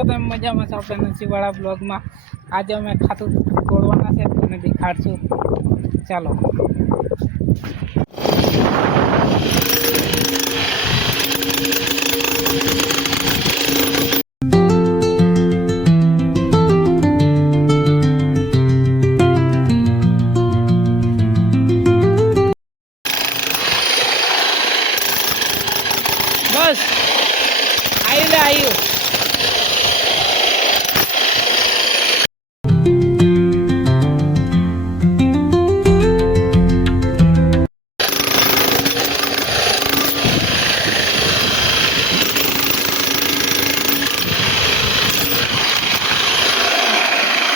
જો તમે મજામાં છો આપણે નસીબવાળા બ્લોગમાં. આજે અમે ખાતું તોડવાના છે, તમને દેખાડશું. ચાલો. બસ આવ્યું.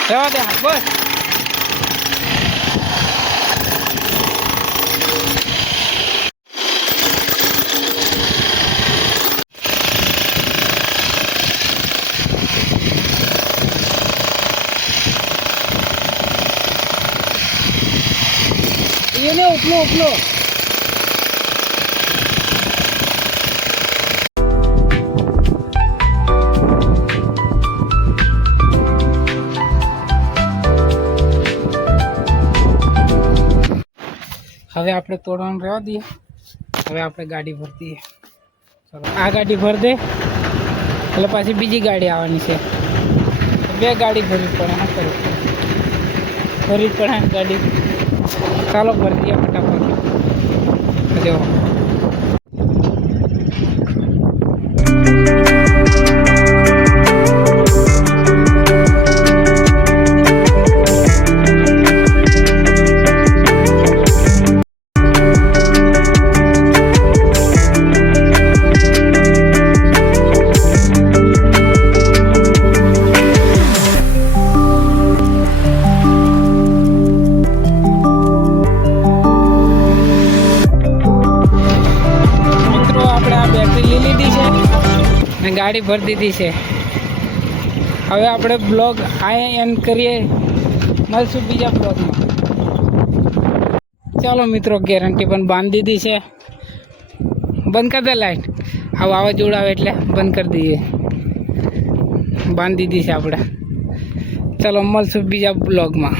જવા દે બસ. એને ઉપલો હવે આપણે તોડવાનું રહેવા દઈએ. હવે આપણે ગાડી ભરી દઈએ. ચાલો આ ગાડી ભરી દે એટલે પાછી બીજી ગાડી આવવાની છે. બે ગાડી ભરવી પડે. હા કરું ભરવી પડે ગાડી. ચાલો ભરી દઈએ ફટાફટ. જો ગાડી ભરી દીધી છે. હવે આપણે બ્લોગ અહીંયા એન્ડ કરીએ. મળશું બીજા બ્લોગમાં. ચાલો મિત્રો, ગેરંટી પણ બાંધી દીધી છે. બંધ કરી દે લાઈટ. આ વાવાઝોડું આવે એટલે બંધ કરી દઈએ. બાંધી દીધી છે આપણે. ચાલો મળશું બીજા બ્લોગમાં.